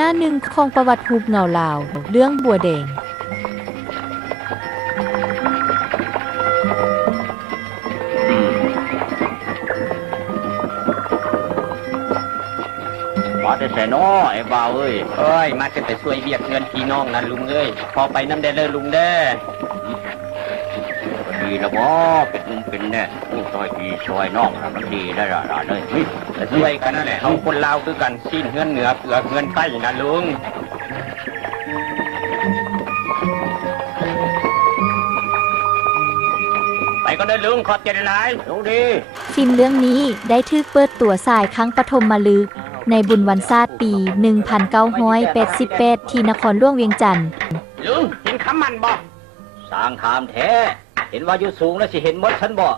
หน้าหนึ่งของประวัติฮูบเงาลาวเรื่องบัวแดงมาแต่ใส่น้อไอ้บ่าวเอ้ยมาจะไปช่วยเวียกเงินพี่น้องนั่นลุงเอ้ยพอไปน้ำได้เลยลุงเด้ดีแล้วบ่เป็นนุ่มเป็นแน่ช่วยพี่ช่วยน้องทำมันดีได้ละเลยช่วยกันนั่นแหละเอาคนลาวคือกันสิ้นเงินเหนือเผือกเงินใต้นะลุงไปก็ได้ลุงขอบใจหลายลุงดีฟิล์มเรื่องนี้ได้ถูกเปิดตัวสายครั้งปฐมฤกษ์ในบุญวันศาสตร์ปี 1988 ที่นครหลวงเวียงจันทน์ลุงเห็นคำมันบ่สร้างถามแท้เห็นว่าอยู่สูงแล้วสิเห็นมดฉันบ่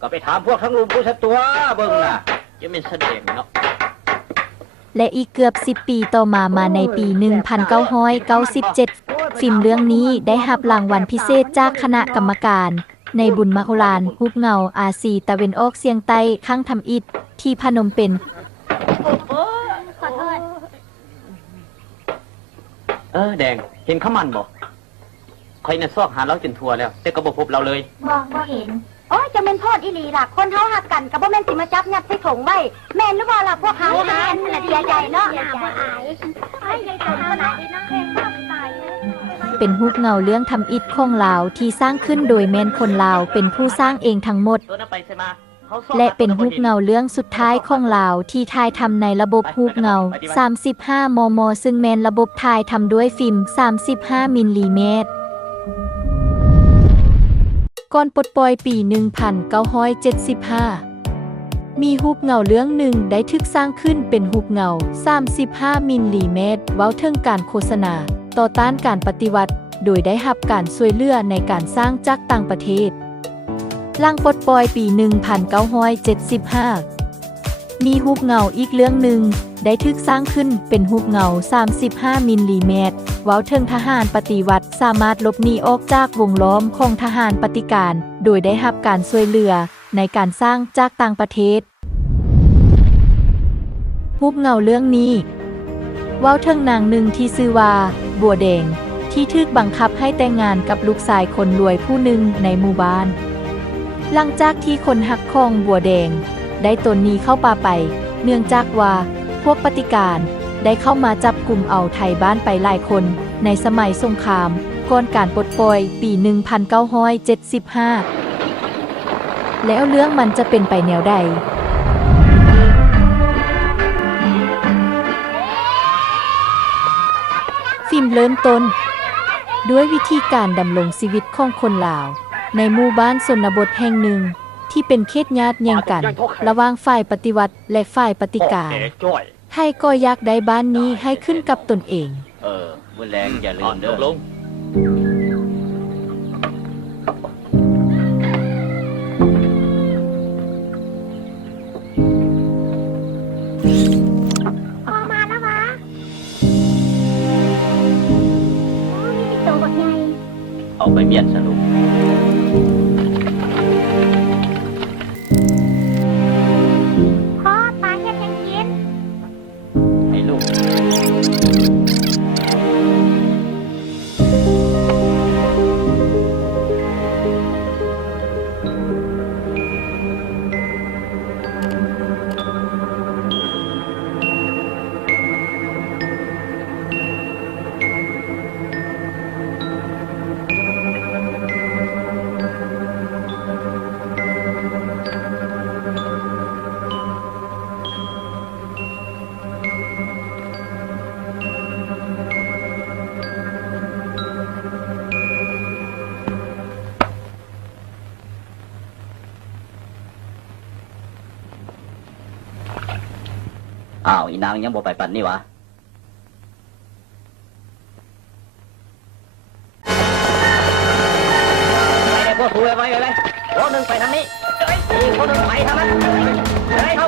ก็ไปถามพวกทั้งลุงผู้ชัดตัวเบิ่งน่ะยังเป็นแสดงเนาะและอีกเกือบ10 ปีต่อมาในปี 1997 ฟิล์มเรื่องนี้ได้รับรางวัลพิเศษจากคณะกรรมการในบุญมโหฬารฮูบเงาอาซีตะเวนออกเฉียงใต้ครั้งทำอิฐที่พนมเปญขอโทษแดงเห็นข้ามันบ่ใครน่ะซอกหาเราจนทั่วแล้วแต่ก็บ่พบเราเลยบ่เห็นโอ้ยจะเป็นโทษอีหลีล่ะคนเฮาหักกันก็บ่แม่นสิมาจับยัดใส่ถุงไว้แม่นหรือบ่ล่ะพวกเฮาแม่นน่ะเสียใจเนาะบ่อายไอ้ใจตัวขนาดนี้นะแม่นบ่ตายเป็นฮูบเงาเรื่องทำอิฐของลาวที่สร้างขึ้นโดยแม่นคนลาวเป็นผู้สร้างเองทั้งหมดและเป็นฮูบเงาเรื่องสุดท้ายของลาวที่ถ่ายทำในระบบฮูบเงา 35 มม. ซึ่งแม่นระบบถ่ายทำด้วยฟิล์ม 35 มิลลิเมตรก่อนปลดปล่อยปี 1975 มีฮูบเงาเรื่องหนึ่งได้ถูกสร้างขึ้นเป็นฮูบเงา 35 มิลลิเมตรเว้าถึงการโฆษณาต่อต้านการปฏิวัติโดยได้รับการช่วยเหลือในการสร้างจากต่างประเทศหลังปลดปล่อยปี 1975 มีฮูบเงาอีกเรื่องหนึ่งได้ถูกสร้างขึ้นเป็นฮูบเงา 35 มิลลิเมตรเว้าถึงทหารปฏิวัติสามารถหลบหนีออกจากวงล้อมของทหารปฏิการโดยได้รับการช่วยเหลือในการสร้างจากต่างประเทศฮูบเงาเรื่องนี้เว้าถึงนางหนึ่งที่ชื่อว่าบัวแดงที่ถูกบังคับให้แต่งงานกับลูกชายคนรวยผู้หนึ่งในหมู่บ้านหลังจากที่คนหักของบัวแดงได้ตนหนีเข้าป่าไปเนื่องจากว่าพวกปฏิการได้เข้ามาจับกลุ่มเอาไทยบ้านไปหลายคนในสมัยสงครามก่อนการปลดปล่อยปี 1975 แล้วเรื่องมันจะเป็นไปแนวใดฟิล์มเริ่มต้นด้วยวิธีการดำรงชีวิตของคนลาวในหมู่บ้านชนบทแห่งหนึ่งที่เป็นเขตญาติแย่งกันระหว่างฝ่ายปฏิวัติและฝ่ายปฏิการไทยก็อยากได้บ้านนี้ให้ขึ้นกับตนเองมื้อแลงอย่าลืมเด้อลุงมาแล้ววะมีโตบักใหญ่เอาไปเมียนซะลุง อ้าวอีนางยังบ่ไปปั่นนี่วะไปเลยพวกสูไว้เลยคนหนึ่งไปทางนี้อีกคนหนึ่งไปทางนั้นเลยเขา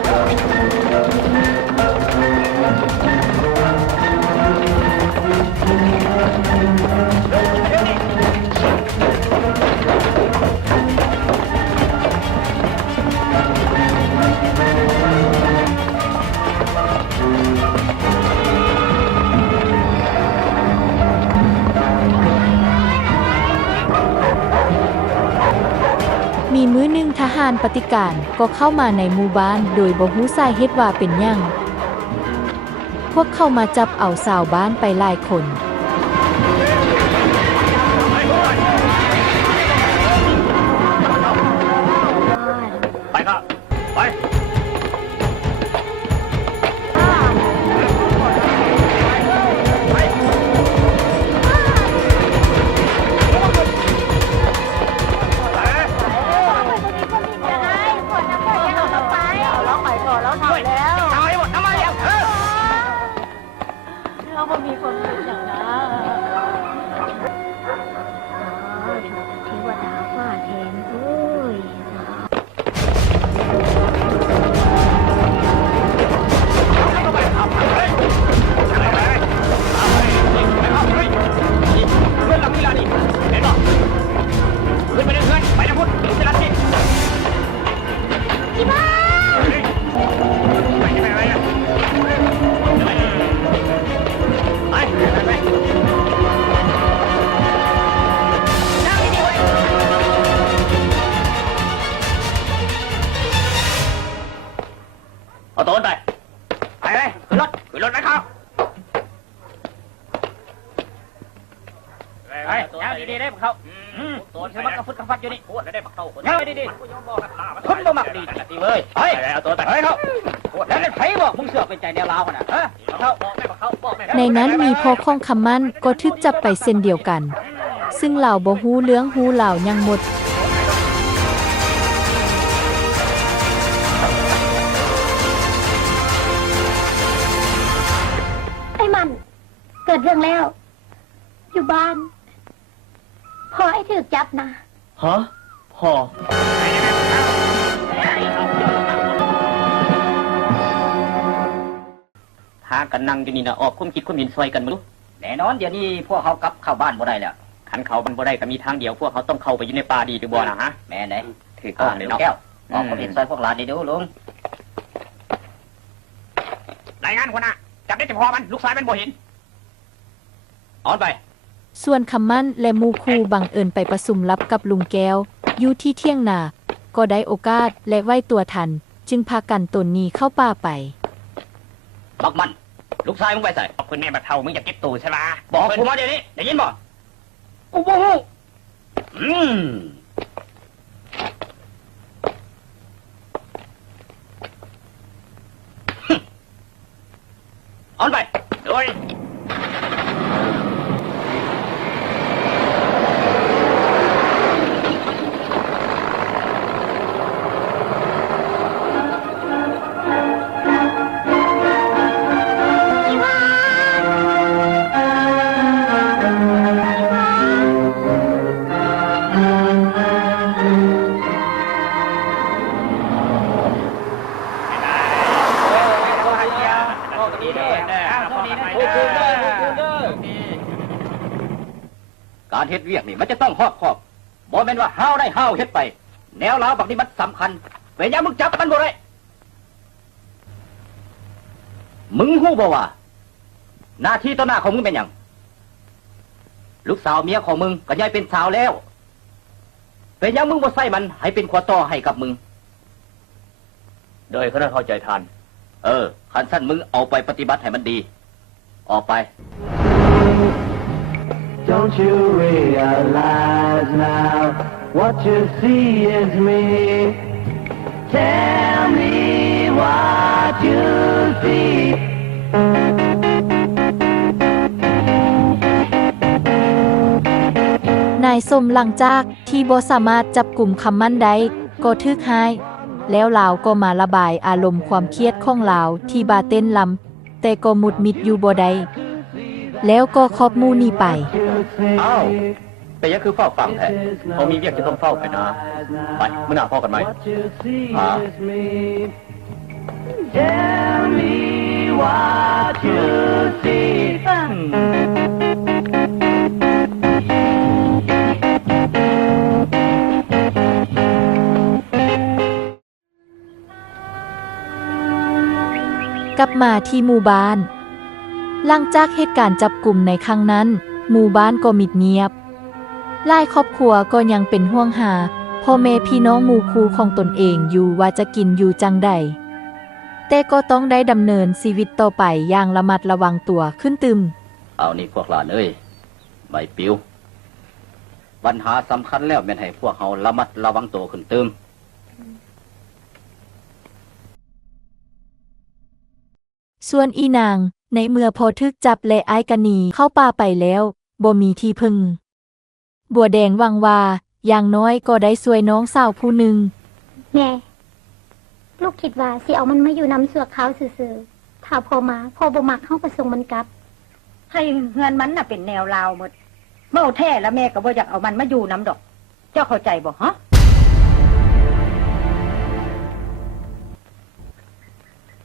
มีมื้อหนึ่งทหารปฏิการก็เข้ามาในหมู่บ้านโดยบ่ฮู้สาเหตุว่าเป็นหยังพวกเขามาจับเอาชาวบ้านไปหลายคน ไปครับไปเอาตัวไปไปเลยขึ้นรถไปครับไปยังดีๆได้เขาตัวฉันมันกระฟุดกระฟัดอยู่นี่พูดได้ปักเต้ายังดีๆคนบ่มักดีจริงๆเลยไปเอาตัวไปเขาแล้วเป็นไผบอกมึงเสือกเป็นใจแนวลาวขนาดเขาบอกไม่ปักเขาบอกไม่ ในนั้นมีพ่อของคำมั่นก็ทึกจับไปเส้นเดียวกัน ซึ่งเหล่าบ่ฮู้เรื่องฮู้เหล่ายังหมด ไอ้มัน เกิดเรื่องแล้ว อยู่บ้าน พอไอ้ถูกจับนะ ฮะพ่อพากันนั่งอยู่นี่นะออกคุ้มคิดคุ้มหินซอยกันมั้งแน่นอนเดี๋ยวนี้พวกเขากลับเข้าบ้านบ่ได้แล้วขันเขาบ้านบ่ได้ก็มีทางเดียวพวกเขาต้องเข้าไปอยู่ในป่าดีหรือบ่นะฮะแม่ไหนถือก้อนเลยเนาะแก้วออกคุ้มหินซอยพวกหลานนี่ดูลุงรายงานคนน่ะจับได้แต่พอมันลูกชายมันบ่เห็นออนไป ส่วนคำมั่นและหมู่คู่บังเอิญไปประชุมลับกับลุงแก้วอยู่ที่เที่ยงนา ก็ได้โอกาสและไหวตัวทัน จึงพากันตนหนีเข้าป่าไป บักมันลูกชายมึงไปใส่บอกคุณแม่บักเทามึงอย่าเก็บตูใช่ไหมบอกกูมาเดี๋ยวนี้ได้ยินบ่กูบ่ฮู้ออนไปโดยการเฮ็ดเวียกนี่มันจะต้องรอบคอบบ่แม่นว่าห้าวได้ห้าวเฮ็ดไปแนวลาวบักนี้มันสำคัญเป็นยังมึงจับมันบ่ได้มึงฮู้บ่ว่าหน้าที่ต่อหน้าของมึงเป็นหยังลูกสาวเมียของมึงก็ย้ายเป็นสาวแล้วเป็นยังมึงบ่ใส่มันให้เป็นขวต่อให้กับมึงโดยคณะเข้าใจทันคันสั้นมึงเอาไปปฏิบัติให้มันดีออกไป Don't you realize now what you see is me? Tell me what you see. นายสมหลังจากที่บ่สามารถจับกลุ่มคำมั่นได้ก็ทึกหาย แล้วลาวก็มาระบายอารมณ์ความเครียดของลาวที่บาเต้นลำแต่ก็หมุดมิดอยู่บ่ได้แล้วก็ครอบหมู่นี่ไป อ้าวแต่ยังคือเฝ้าฟังแท้เขามีเวียกจะต้องเฝ้าไปนะไปมื้อหน้าพ่อกันไหมหา Tell me what you see. กลับมาที่หมู่บ้าน หลังจากเหตุการณ์จับกลุ่มในครั้งนั้น หมู่บ้านก็มิดเงียบหลายครอบครัวก็ยังเป็นห่วงหาพ่อแม่พี่น้องหมู่คู่ของตนเองอยู่ว่าจะกินอยู่จังใดแต่ก็ต้องได้ดำเนินชีวิตต่อไปอย่างระมัดระวังตัวขึ้นตึม เอานี่พวกหลานเอ้ยใบปิวปัญหาสำคัญแล้วแม่นให้พวกเขาระมัดระวังตัวขึ้นเติม ส่วนอีนางในเมื่อพอทึกจับและอ้ายกะหนีเข้าป่าไปแล้วบ่มีที่พึ่งบัวแดงหวังว่าอย่างน้อยก็ได้ช่วยน้องสาวผู้หนึ่ง แม่ลูกคิดว่าสิเอามันมาอยู่น้ำสัวขาวซื่อๆถ้าพอมาพอบ่มักเข้าประสงค์มันกลับ ให้เฮือนมันน่ะเป็นแนวลาวหมดเมื่อเอาแท้แล้วแม่ก็บ่อยากเอามันมาอยู่น้ำดอก เจ้าเข้าใจบ่ฮะ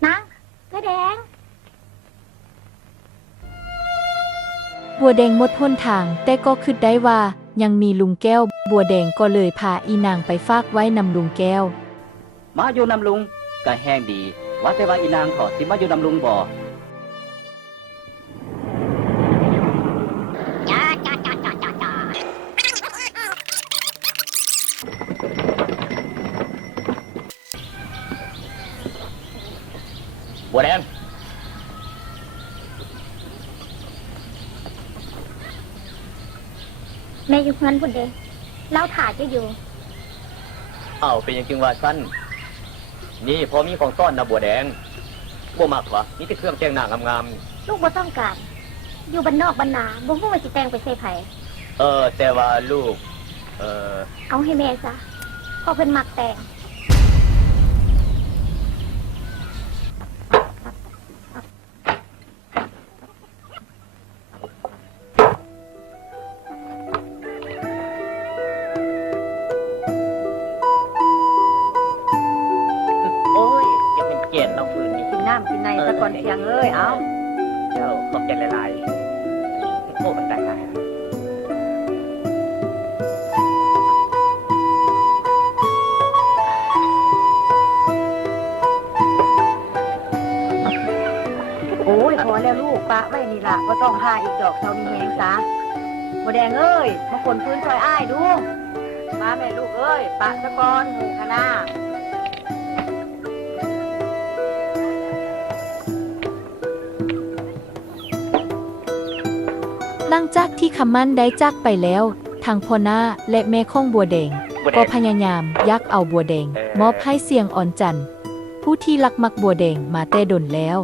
นางเสื้อแดง บัวแดงหมดหนทางแต่ก็คิดได้ว่ายังมีลุงแก้วบัวแดงก็เลยพาอีนางไปฝากไว้นำลุงแก้ว มาอยู่นำลุงก็แห้งดีว่าแต่ว่าอีนางขอสิมาอยู่นำลุงบ่บัวแดง แม่อยู่เฮือนพุ่นเด้เล่าถ่าจะอยู่ เอาเป็นยังจึงว่าสั้นนี่พอมีของต้อนนะบัวแดงบ่มักวะนี่แต่เครื่องแต่งหน้างาม ลูกบ่ต้องการ อยู่บ้านนอกบ้านนาบ่ฮู้ว่าสิแต่งไปใส่ไผ ๆแต่ว่าลูกเอาให้แม่ซะพอเพิ่นมักแต่ง โอ้ยจะเป็นเกียรติน้องฟืนนี่ กินน้ำกินในซะก่อนเสียงเอ้ยเอา เจ้าขอบใจหลายๆโอ้มันได้หลาย โอ้ยพอแล้วลูกปะไว้นี่ล่ะก็ต้องพาอีกดอกเท่านี้แหงซะบัวแดงเอ้ยมาคนพื้นซอยอ้ายดูมาแม่ลูกเอ้ยปะซะก่อนหมู่คณะ หลังจากที่คำมั่นได้จากไปแล้วทางพ่อหน้าและแม่ของบัวแดงก็พยายามยักเอาบัวแดงมอบให้เสียงอ่อนจันทร์ผู้ที่รักมักบัวแดงมาแต่ดนแล้ว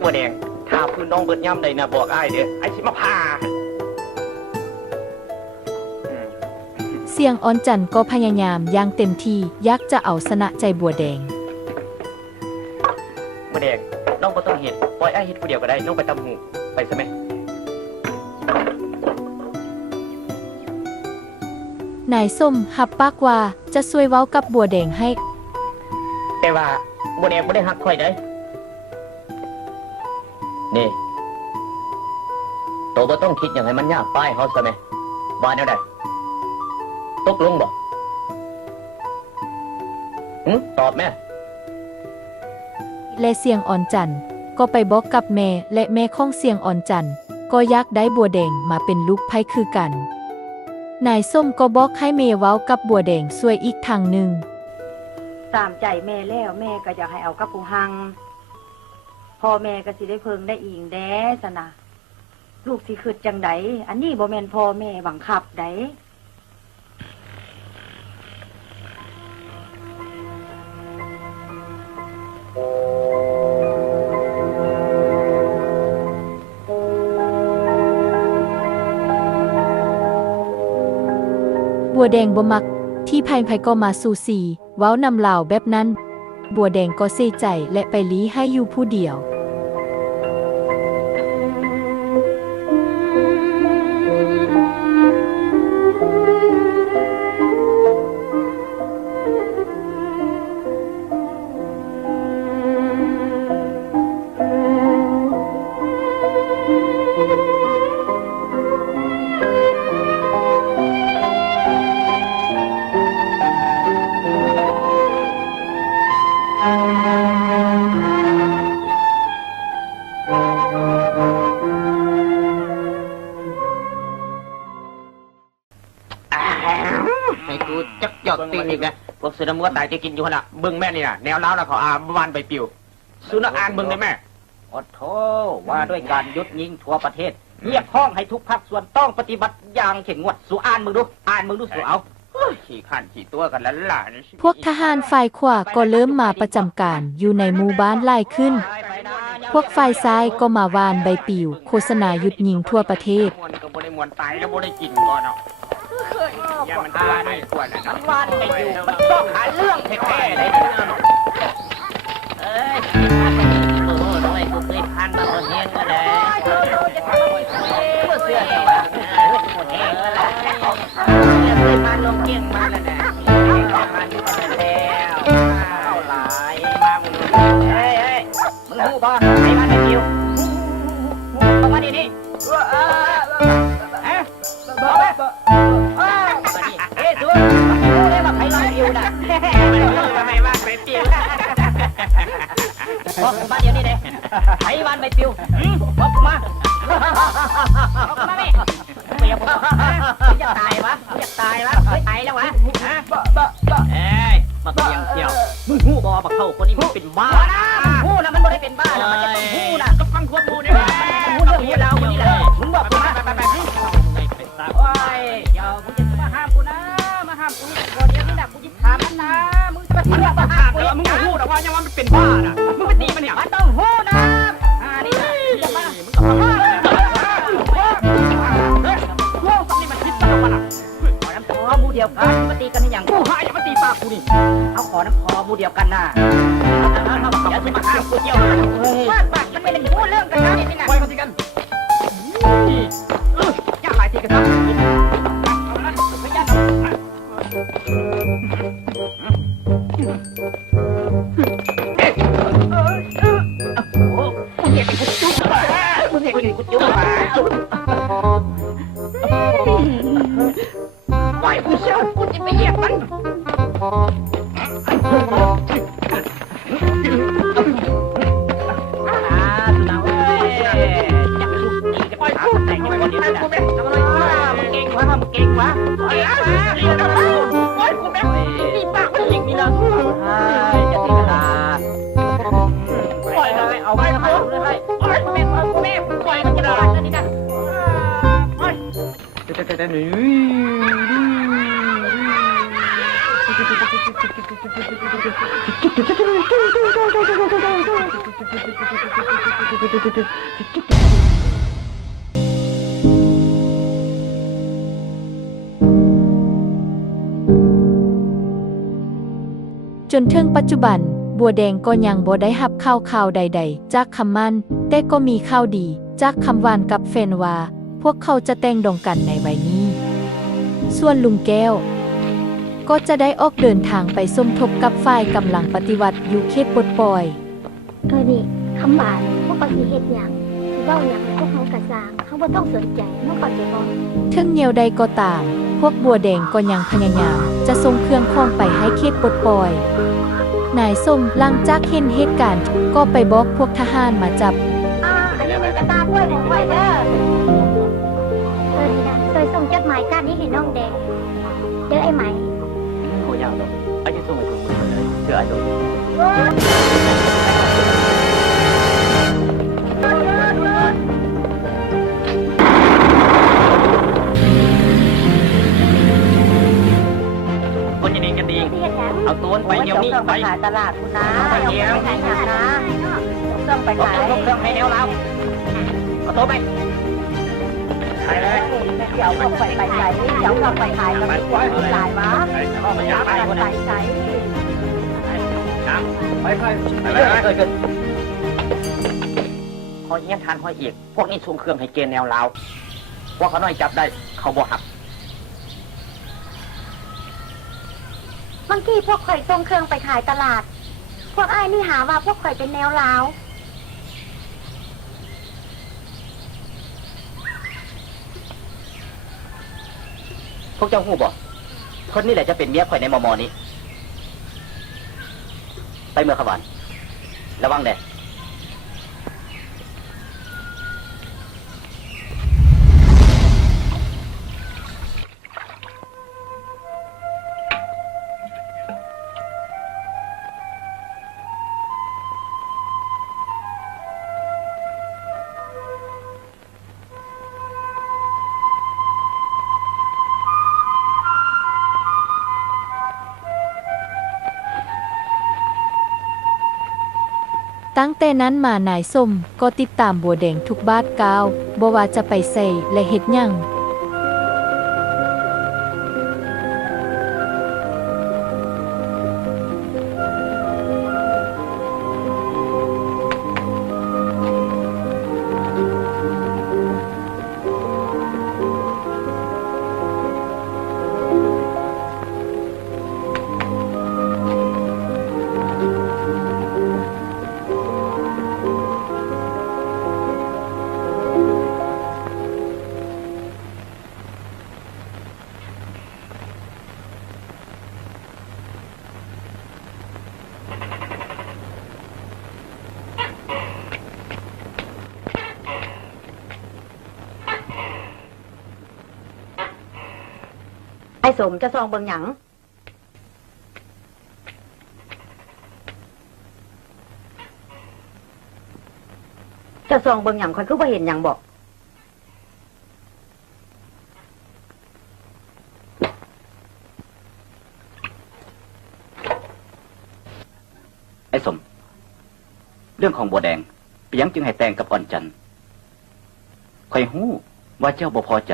บัวแดงถ้าพื้นน้องเบิดย่ำใดนะบอกอ้ายเด้อไอ้สิมาพา เสียงอ่อนจันทร์ก็พยายามอย่างเต็มที่ยักจะเอาชนะใจบัวแดง บัวแดงน้องบ่ต้องเฮ็ดปล่อยอ้ายเฮ็ดผู้เดียวก็ได้น้องไปตำหูไปซะแม่ นายส้มหับปากว่าจะช่วยเว้ากับบัวแดงให้ แต่ว่าบัวแดงบ่ได้ฮักข่อยเด้นี่โตบ่ต้องคิดอย่างให้มันยากป้ายเฮาซะแม่ว่าแนวใดตกลงบ่ตอบแม่ และเสียงอ่อนจันทร์ก็ไปบอกกับแม่และแม่ของเสียงอ่อนจันทร์ก็อยากได้บัวแดงมาเป็นลูกไผ่คือกัน นายส้มก็บอกให้แม่เว้ากับบัวแดงช่วยอีกทางหนึ่ง ตามใจแม่แล้วแม่ก็อยากให้เอากับผู้หังพ่อแม่ก็สิได้เพิงได้อิงแด้สนะลูกสิคิดจังไดอันนี้บ่แม่นพ่อแม่บังคับได บัวแดงบ่มัก ที่ไผๆก็มาสู่สีเว้านำเหล่าแบบนั้น บัวแดงก็เสียใจและไปลี้ให้อยู่ผู้เดียว ให้กูจักหยอกตีนอีกนะพวกเสือน้ำมัวตายจะกินอยู่ขนาดเบิ้งแม่นี่นะแนวเล้าแล้วเขาวันไปปิวสุนัขอ่านเบิ้งได้แม่ โอ้โธ่ว่าด้วยการยุดยิงทั่วประเทศเรียกร้องให้ทุกภาคส่วนต้องปฏิบัติอย่างเข้มงวดสู่อ่านมึงดูสู่เอา ขี่ขันขี่ตัวกันแล้วล่ะ พวกทหารฝ่ายขวาก็เริ่มมาประจำการอยู่ในหมู่บ้านหลายขึ้น พวกฝ่ายซ้ายก็มาวานใบปลิวโฆษณาหยุดยิงทั่วประเทศ มวนก็บ่ได้มวนตายแล้วบ่ได้กินก่อนเนาะอย่ามันว่าได้กว่านะ มันวานไปอยู่มันต้องหาเรื่องแท้ๆเลยเอ้ยโอ้ด้วยกูเคยพันมาประเทศก็ได้เสื้อนี่วะประเทศก็ได้เคยพันลงเกี้ยงมาแล้วนะพันอยู่กันแล้วเอาหลายมามึงเฮ้ยมึงรู้ป่ะไอ้บ้านไอ้คิวบอกมาดินี่บอกไหมเอ๊ะดูรู้ได้ว่าใครไล่คิวนะ ทำไมว่าไปปิว บอกมาเดี๋ยวนี้เลยไอ้บ้านไม่ปิวบอกมาไม่อยากตายวะอยากตายวะตายแล้ววะเอ้ยมาเพียงเที่ยวมึงหู้บอมาเข้าคนนี้มันเป็นบ้าหู้นะมันไม่ได้เป็นบ้านะมันจะต้องหู้นะ ก็ฟังควบมูนี่แหละ หู้เรื่องหู้เราคนนี้แหละมึงบอกกูมาโอ้ยเดี๋ยวมึงจะมาห้ามกูนะมาห้ามกูนี่คนเดียวนี่แหละกูจะถามมันนะมึงจะมาเชื่อมาห้ามกู แล้วมึงก็พูดว่ายังว่ามันเป็นบ้าน่ะมึงไปตีมันเนี่ย มันต้องหู้นะนี่นะจะมาโง่สักนี่มันคิดตลอดมันอ่ะขอน้ำพอมูเดียวกันมาตีกันในอย่าง กูหาอย่ามาตีปากกูนี่ เอาขอน้ำพอมูเดียวกันนะเดี๋ยวจะมาห้ามกูเที่ยวว่าปากมันไม่ได้พูดเรื่องกันนะนี่นะ ปล่อยเขาตีกันอย่าหลายตีกันครับเอาละไม่ยันปล่อยกูเชื่อกูจะไปเหยียบมันเราเอ้ยจับลูกตีกันปล่อยกูแต่งยังไงคนเดียวนะทำอะไรมึงเก่งวะมึงเก่งวะปล่อยกูแม่ตีปากมันยิงนี่นะจะตีกันละปล่อยเลยเอาไปมาเลยปล่อยแม่ปล่อยมันจะได้นี่นะปล่อยจนถึงปัจจุบันบัวแดงก็ยังบ่ได้รับข่าวใดๆจากคำมั่นแต่ก็มีข่าวดีจากคำหวานกับแฟนว่าพวกเขาจะแต่งดองกันในวัยนี้ ส่วนลุงแก้วก็จะได้ออกเดินทางไปสมทบกับฝ่ายกำลังปฏิวัติอยู่เขตปลดปล่อย นี่คำบาดพวกเขาสิเฮ็ดหยังสิเว้าหยังพวกเขากระสร้างเขาบ่ต้องสนใจมันเข้าใจบ่ ถึงแนวใดก็ตาม พวกบัวแดงก็ยังพยายามจะส่งเครื่องข้องไปให้เขตปลดปล่อย นายส้มหลังจากเห็นเหตุการณ์ก็ไปบอกพวกทหารมาจับ อันนี้มันกระตาด้วยของไว้เด้อนี่นะเคยส่งจดหมายการนี้ให้น้องแดงเจอไอ้ไหม โอ้ยาวไอ้ที่ส่งไปถึงมือเลยเชื่อไอ้ตัวคนยังดีกันดีเอาตัวไปเดี๋ยวนี้ไป ขายตลาดคุณนะ ไปเดี๋ยว ไปขายนะต้องไป บอก ขาย เครื่องให้แล้วเราเอาตัวไป เลย แม่เดี๋ยวก็ไปใส่เดี๋ยวก็ไปขายกับไปหลายวะ พ่อมันอยากไปคน ใส่ นั้น ใส่ น้ำไปเลยคอยเงี้ยทานคอยอีกพวกนี้ส่งเครื่องให้เกณฑ์แนวลาวพวกเขาน้อยจับได้เขาบ่หัก บางทีพวกข่อยส่งเครื่องไปขายตลาด พวกอ้ายนี่หาว่าพวกข่อยเป็นแนวลาว พวกเจ้าหู้บ่คนนี้แหละจะเป็นเมียข่อยในมอนี้ ไปเมืองขวานระวังเด้ ตั้งแต่นั้นมานายส้มก็ติดตามบัวแดงทุกบาทก้าวบ่ว่าจะไปใส่และเฮ็ดหยัง ไอ้สมจะซองเบิ่งหยังจะซองเบิ่งหยังคอยคือบ่เห็นหยังบอก ไอ้สม เรื่องของบัวแดงเปียงจึงให้แต่งกับอ่อนจันทร์ข่อยหู้ว่าเจ้าบ่พอใจ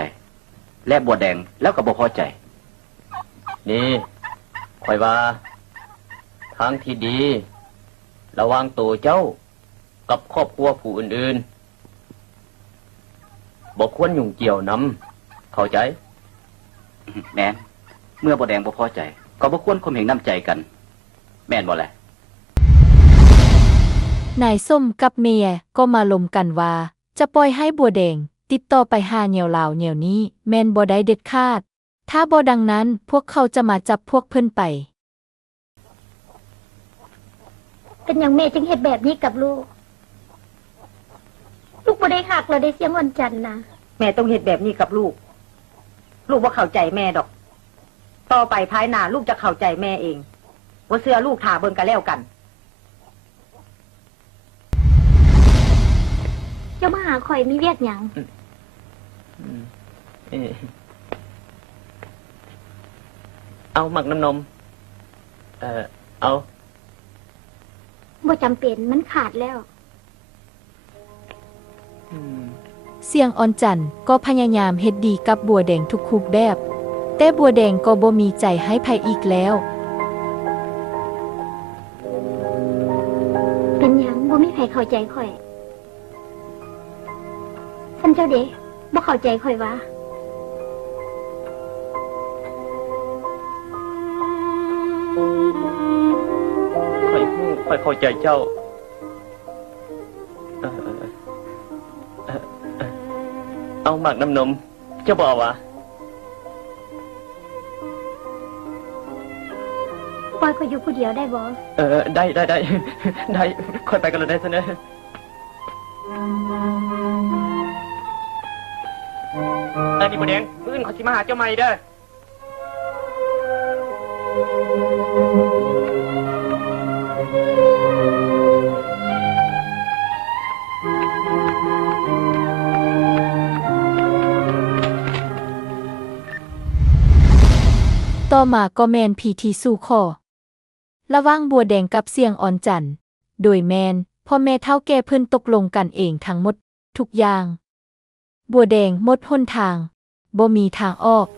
และบัวแดงแล้วก็บ่พอใจ นี่คอยว่าทางที่ดี ระวังตัวเจ้ากับครอบครัวผู้อื่นๆบอกควรยุ่งเกี่ยวนำเข้าใจ แม่นเมื่อบัวแดงบ่พอใจ ก็บ่ควรข่มเหงน้ำใจกัน แม่นบ่แหละ นายส้มกับเมียก็มาลมกันว่าจะปล่อยให้บัวแดงติดต่อไปหาเหนี่ยวลาวเหนี่ยวนี้แม่นบ่ได้เด็ดขาด ถ้าบ่ดังนั้นพวกเขาจะมาจับพวกเพิ่นไป เป็นอย่างแม่จึงเฮ็ดแบบนี้กับลูก ลูกบ่ได้หักเราได้เสียงอ่อนจันทร์นะ แม่ต้องเฮ็ดแบบนี้กับลูก ลูกว่าเข้าใจแม่ดอก ต่อไปภายหน้าลูกจะเข้าใจแม่เองว่าเสื้อลูกถ่าเบิ่งกันแล้วกัน เจ้ามาหาข่อยมีเวียกหยัง เอาหมักน้ำนม เอา บ่จำเป็นมันขาดแล้ว เสียงอ่อนจันทร์ก็พยายามเฮ็ดดีกับบัวแดงทุกคูปแบบ แต่บัวแดงก็บ่มีใจให้ไผอีกแล้ว เป็นหยังบ่มีใครเข้าใจข่อยท่านเจ้าเด้บ่เข้าใจข่อยวะ ค่อยเข้าใจเจ้า เอาหมักน้ำนม เจ้าบอกว่า ปล่อยข่อยอยู่ผู้เดียวได้บ่ ได้ ได้ ค่อยไปกันเลยได้ซะเนอะนี่ประเด็นมื้ออื่นเขาสิมาหาเจ้าใหม่เด้อ ต่อมาก็แมนพิธีสู่ขอระหว่างบัวแดงกับเสียงอ่อนจันทร์โดยแมนพ่อแม่เฒ่าแก่เพิ่นตกลงกันเองทั้งหมดทุกอย่าง บัวแดงหมดหนทางบ่มีทางออก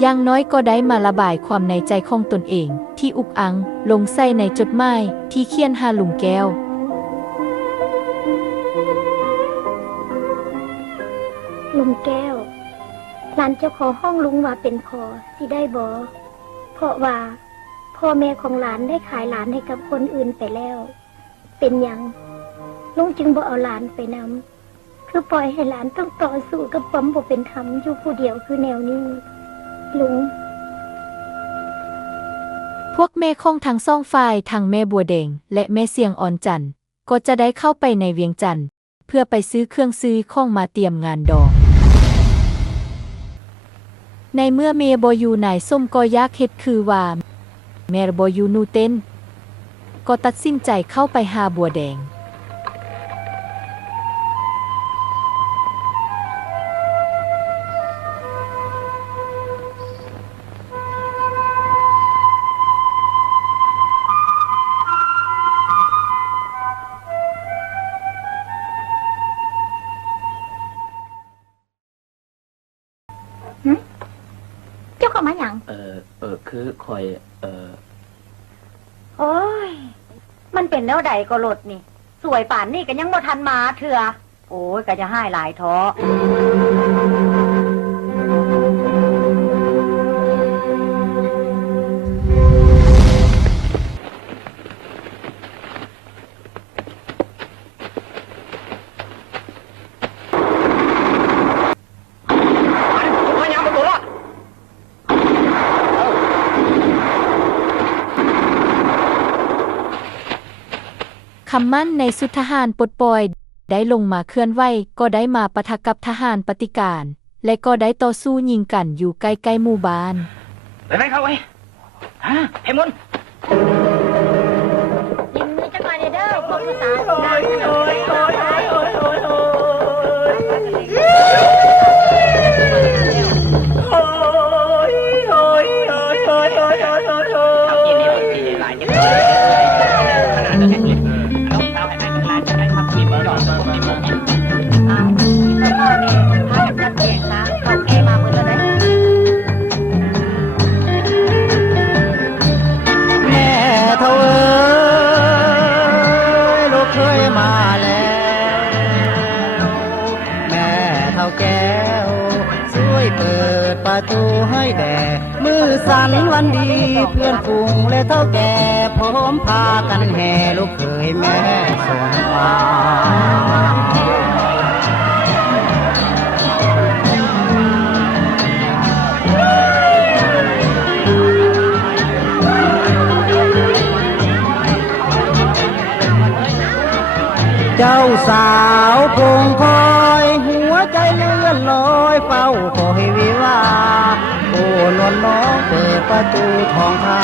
อย่างน้อยก็ได้มาระบายความในใจของตนเองที่อุกอังลงใส่ในจดหมายที่เขียนหาลุงแก้ว ลุงแก้วหลานเจ้าของห้องลุงว่าเป็นพอสิได้บ่เพราะว่าพ่อแม่ของหลานได้ขายหลานให้กับคนอื่นไปแล้ว เป็นหยังลุงจึงบ่เอาหลานไปนำคือปล่อยให้หลานต้องต่อสู้กับความบ่เป็นธรรมอยู่ผู้เดียวคือแนวนี้ลุง พวกแม่ของทั้งสองฝ่ายทั้งแม่บัวแดงและแม่เสียงอ่อนจันทร์ก็จะได้เข้าไปในเวียงจันทร์เพื่อไปซื้อเครื่องซื้อของมาเตรียมงานดองในเมื่อเมย์บอยู่นายส้มก็ยากเฮ็ดคือว่าแม่บอยู่นูเต้นก็ตัดสินใจเข้าไปหาบัวแดงเจ้าเข้ามาหยัง คือคอย โอ้ย มันเป็นแนวใดก็ลดนี่ สวยป่านนี่ก็ยังบ่ทันมาเถื่อโอ้ยก็จะให้หลายท้อ คำมั่นในสุดทหารปลดปล่อยได้ลงมาเคลื่อนไหวก็ได้มาปะทะกับทหารปฏิการและก็ได้ต่อสู้ยิงกันอยู่ใกล้ๆหมู่บ้าน ไปไหมครับไว้ฮะเฮ้มน ยิงมือจังหน่อยเด้อพวกผู้สาวได้ประตูให้แด่มือสั่นวันดีเพื่อนฝูงและเท่าแก่พร้อมพากันแห่ลูกเขยแม่ส่งมาเจ้าสาวคงคอยหัวใจเลื่อนลอยเฝ้าคอยวิวาโอ้นวลน้องเปิดประตูทองท่า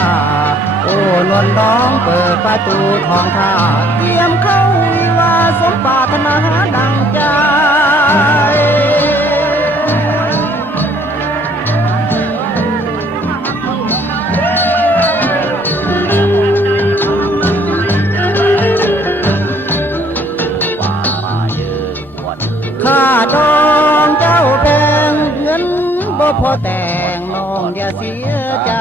โอ้นวลน้องเปิดประตูทองท่าเตรียมเข้าวิวาสมปรารถนาดังใจข้าดองเจ้าแพงเงินบ่พอแต่งน้องอย่าเสียใจ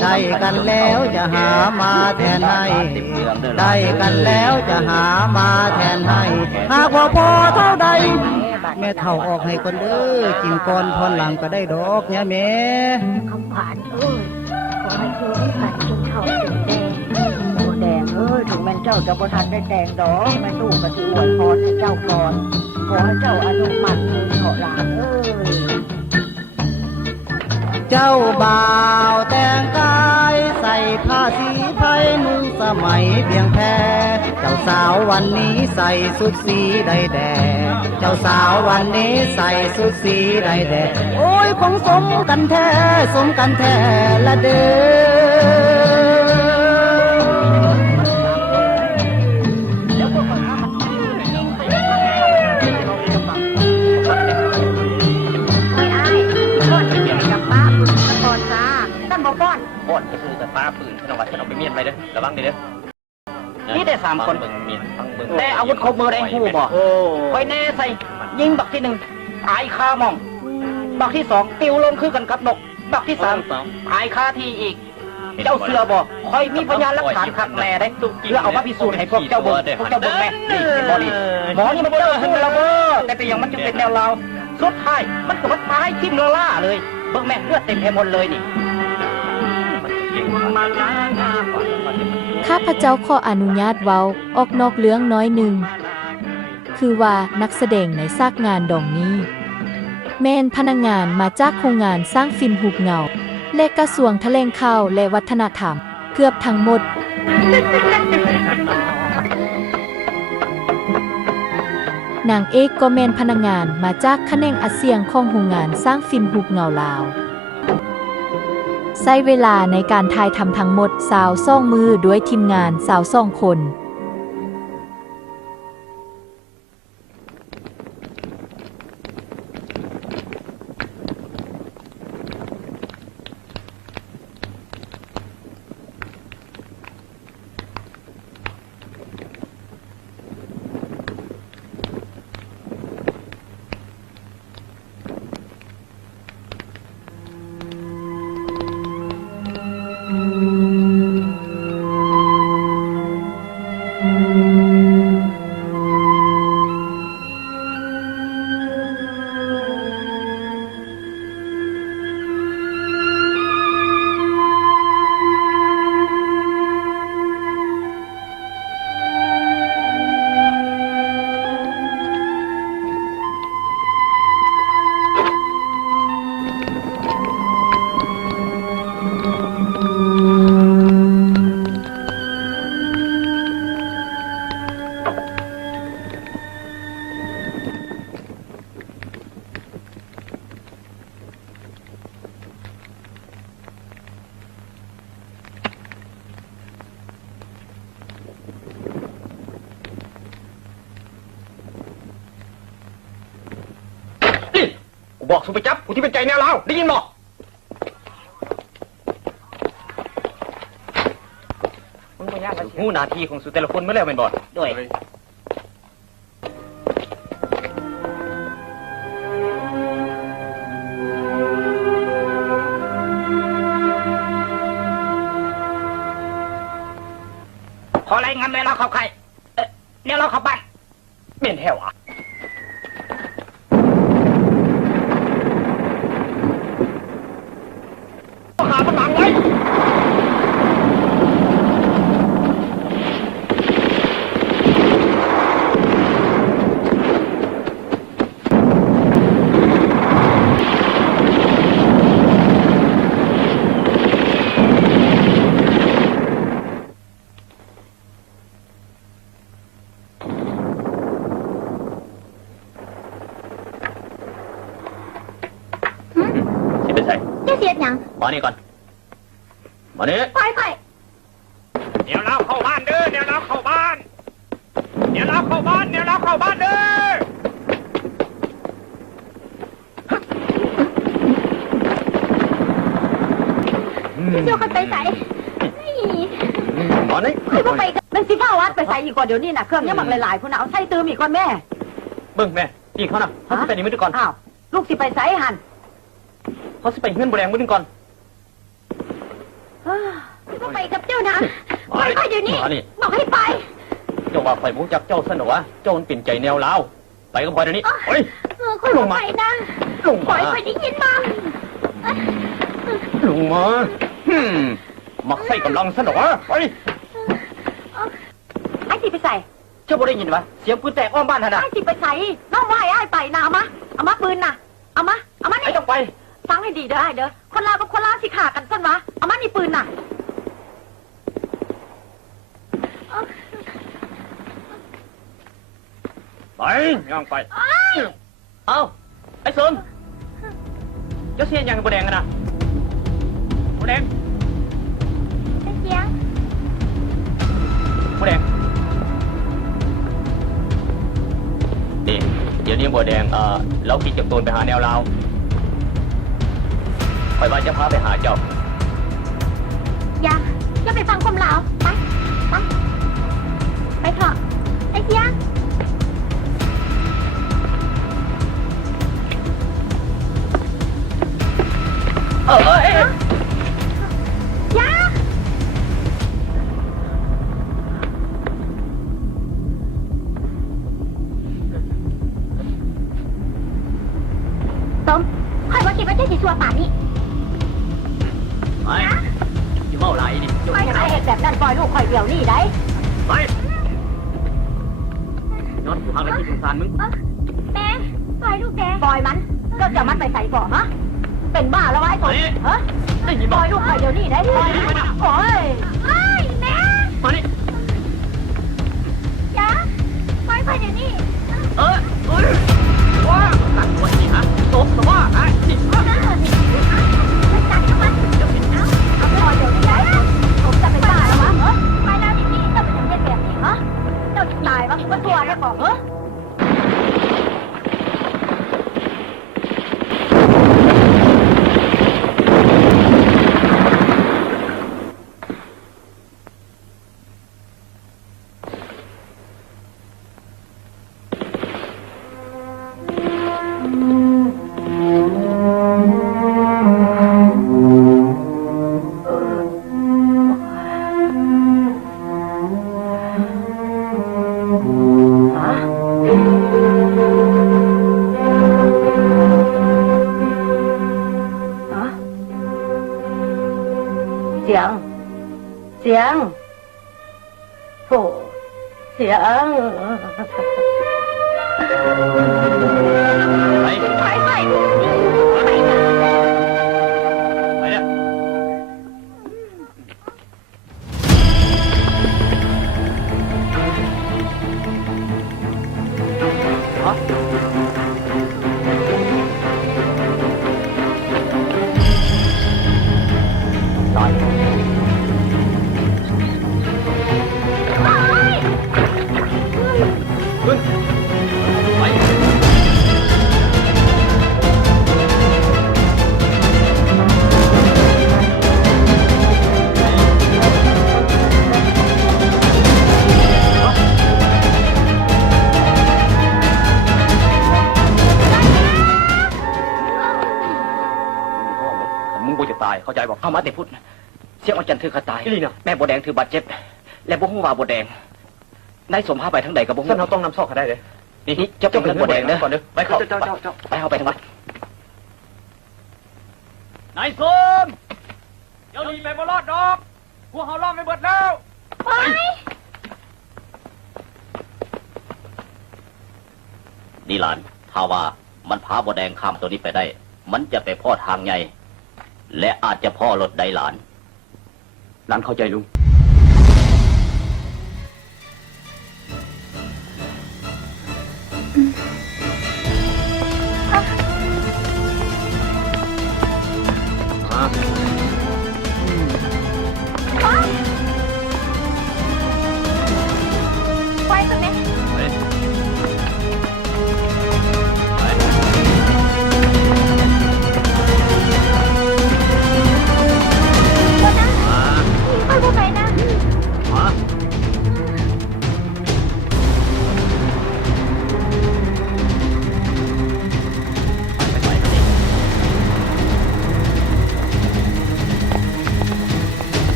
ได้กันแล้วจะหามาแทนให้ได้กันแล้วจะหามาแทนให้หากว่าพอเท่าใดแม่เท่าออกให้คนเด้อกินก่อนพรหลังก็ได้ดอกเนี่ยแม่ คำผ่านขอให้เธอได้ผ่านจนเท่าจนแดง โอ้แดงถึงแม่เจ้าจะบ่ทันได้แต่งดอกแม่ตู้ก็สิอวยพรให้เจ้าก่อนขอให้เจ้าอนุมัติมือเถาะหลานเจ้าบ่าวแต่งกายใส่ผ้าสีไทยนุ่งสมัยเพียงแพ้เจ้าสาววันนี้ใส่สุดสีใดแดเจ้าสาววันนี้ใส่สุดสีใดแดโอ้ยคงสมกันแท้สมกันแท้ละเด้อ มาฟ้อน ป้อนก็คือกับปลาปืนฉันเอาไว้ฉันเอาไปเมียนไปเด้อระวังเด้อ นี่ได้3 คน เบิ่งเมียนฟังเบิ่ง แต่อาวุธครบมือได้ฮู้บ่ โอ้ คอยแน่ใส่ยิงบักที่1ตายคาหมอง บักที่2ติวลงคือกันกับนก บักที่3ตายคาที่อีก เจ้าเสือบ่คอยมีพยานหลักฐานคักแน่ได้เพื่อเอามาพิสูจน์ให้พวกเจ้าเบิ่งแม่นี่เป็นบ่นี่หมอนี่มันเจ้าฮู้แล้วบ่แต่เป็นอย่างมันจะเป็นแนวเราสุดท้ายมันก็มาตายทิ่มล่าเลยเบิ่งแม่เลือดเต็มไปหมดเลยนี่ ข้าพเจ้าขออนุญาตเว้าออกนอกเรื่องน้อยหนึ่ง คือว่านักแสดงในซากงานดองนี้ แม่นพนักงานมาจากโครงงานสร้างฟิล์มหุบเงา และกระทรวงแถลงข่าวและวัฒนธรรม เกือบทั้งหมด นางเอกก็แม่นพนักงานมาจากแขนงอาเซียงของโรงงานสร้างฟิล์มหุบเงาลาว ใช้เวลาในการถ่ายทำทั้งหมด22 มือด้วยทีมงาน22 คน นี่กูบอกสุไปจับกูที่เป็นใจแนวเราได้ยินบ่มึงบ่ยากหูหน้าที่ของสุแต่ละคนเมื่อแล้วแม่นบ่ ด้วย ขอรายงานแนวเราเข้าใครแนวเราเข้าบ้าน เม่นแถวอ่ะหามันหลังไว้สิไปใส่ เจ้าเสียดหยัง มานี่ก่อน มานี่ ไปไป เดี๋ยวเราเข้าบ้านเด้อเดี๋ยวเราเข้าบ้านเดี๋ยวเราเข้าบ้านเดี๋ยวเราเข้าบ้านเด้อ เจ้าคนไปใส่นี่ มานี่ คือว่าไปกับ มันสิผ้าวัดไปใส่อีกก่อนเดี๋ยวนี้น่ะเครื่องยังหมักหลายๆพุ่นน่ะเอาใส่ตืมอีกก่อนแม่ เบิ่งแม่ตีเขาน่ะเขาสิไปนี่มื้อก่อน อ้าวลูกสิไปใส่หัน เขาสิไปเงินบ่แรงมื้อก่อน คือว่าไปกับเจ้านะไปไปเดี๋ยวนี้ มานี่ บอกให้ไป เจ้าว่าข่อยบ่รู้จักเจ้าซะหนอวะเจ้ามันเป็นใจแนวลาวไปกับข่อยเดี๋ยวนี้เฮ้ย คนลงไปนะ ลง ปล่ มา อยไปได้ยินมา ลงมามักใส่กำลังซะหนอวะเฮ้ย ไอ้สิไปใส่ เจ้าบ่ได้ยินวะเสียงปืนแตกอ้อมบ้านหั่นน่ะ ไอ้สิไปใส่น้องว่าให้อ้ายไปนะเอามาปืนน่ะเอามา ไอ้ นี่ ต้องไป ฟังให้ดีเด้อไอ้เด้อคนลาวกับคนลาวสิขากันซั่นวะเอามานี่ปืนน่ะ ไปย่างไปเอาไอ้สมเจ้าเสียนยังบ่แดงกันนะบ่แดง เสียง บ่แดงนี่เดี๋ยวนี้บ่แดงเราคิดจะโดนไปหาแนวลาวข่อยว่าจะพาไปหาเจ้า อย่าไปฟังความลาวไปไปเถอะไอ้เสียงยาต้มค่อยว่าคิดว่าเจ้าสิชัวป่านนี้ ไปอย่าเมาไหลดิ ไม่ขายเห็ดแบบนั้นปล่อยลูกคอยเดียวนี่ได้ ไปนอนอยู่ห่างเลยที่สงสารมึง แม่ปล่อยลูกแก ปล่อยมันก็จะมันไปใส่ก่อฮะเป็นบ้าแล้ววะไอ้ตัวฮะปล่อยลูกคอยเดียวนี่ได้ปล่อยโอ้ย เอ้ยแม่ มานี่ ยาปล่อยไปเดี๋ยวนี้ ว้าตัดตัวนี่ฮะตบสว่าไอ้นี่ มันจัดมันเอาปล่อยเดี๋ยวนี้ได้ผมจะเป็นบ้าแล้ววะไปแล้วนี่จะเป็นเด็กแบบนี้ฮะเจ้าตายวะก็ตัวได้บอกเหรอ เสียงโอ้เสียง ไป ไป ไปเนี่ย ตาย ขึ้นไป มึงกูจะตายเข้าใจบอก เข้ามาแต่พุทธเสียงอาจารย์ถือขาตาย นี่นะ แม่บัวแดงถือบาดเจ็บ และบ่ฮู้ว่าบัวแดงนายสมพาไปทั้งใดกับบ่ฮู้ ท่านเราต้องนำซอกเขาได้เลย นี่เจ้าเป็นบัวแดงเด้อ ก่อนเด้อไปเข้าไปเอาไปทางวัด นายสมเจ้าหนีไปบ่รอดดอกพวกเขาล้อมไปเบิดแล้ว ไป นี่หลานถ้าว่ามันพาบัวแดงข้ามตัวนี้ไปได้ มันจะไปพ่อทางใหญ่และอาจจะพ่อรถใดหลาน หลานเข้าใจลุง ไปก่อนแม่ ไปบ่ไปนะ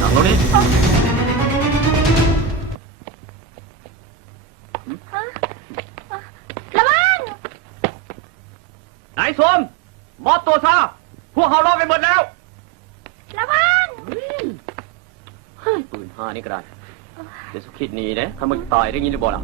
นั่งลงนี่ ระวัง นายสมมอบตัวซะพวกเขาล้อมไปหมดแล้ว ระวัง ปืนห้านี่ก็ได้เดี๋ยวสุขิดหนีนะถ้ามึงตายได้ยินหรือเปล่า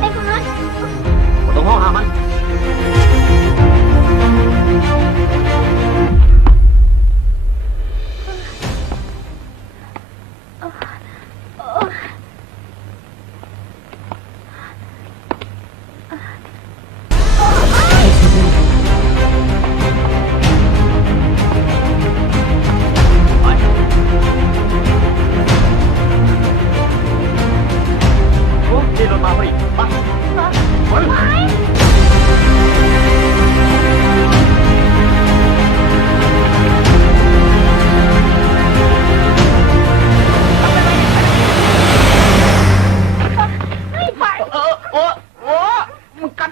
ไอ้คนนั้น ตรงห้องหามัน เ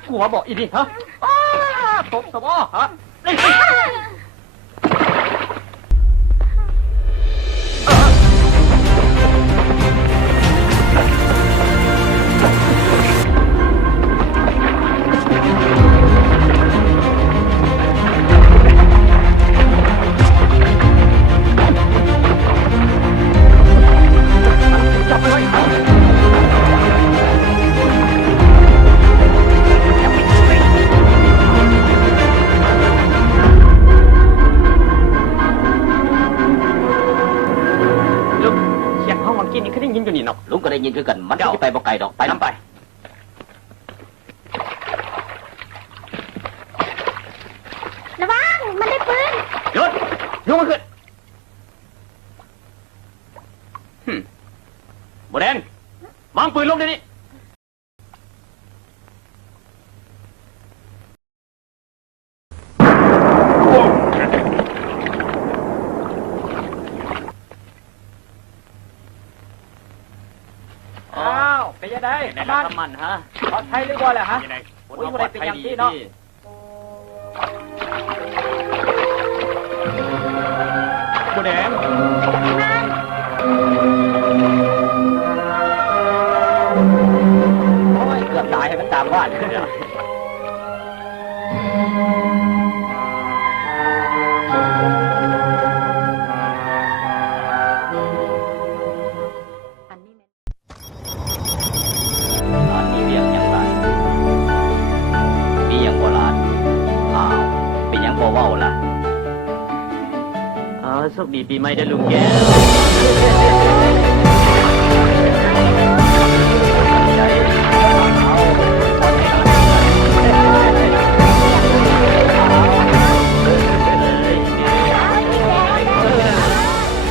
กูมาบอกอีนี่ฮะตบสมอฮะจับไปเลยลุงเสียงห้องวังกี้นี่เขาได้ยินอยู่นี่เนาะ ลุงก็ได้ยินคือกัน มันจะไปบ่ไกลดอก ไปน้ำไป ระวังมันได้ปืน หยุดลุกมาขึ้นบัวแดงวางปืนลงเดี๋ยวนี้อ้าวเป็นยังไงบ้านมันฮะปลอดภัยหรือบ่ล่ะฮะอุ้ยบ่ได้เป็นอย่างที่เนาะบัวแดง โอ้ย เกือบตายให้มันตามบ้าน อันนี้แม่น ตอนนี้เรียกอย่างไรมีอย่างโบราณอ้าว เป็นอย่างโบเว้าล่ะ โชคดีปีใหม่ได้อลุงแก้ว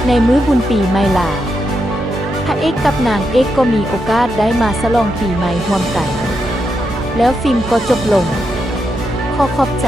ในมื้อบุญปีใหม่ลาพระเอกกับนางเอกก็มีโอกาสได้มาฉลองปีใหม่ร่วมกัน แล้วฟิล์มก็จบลง ขอขอบใจ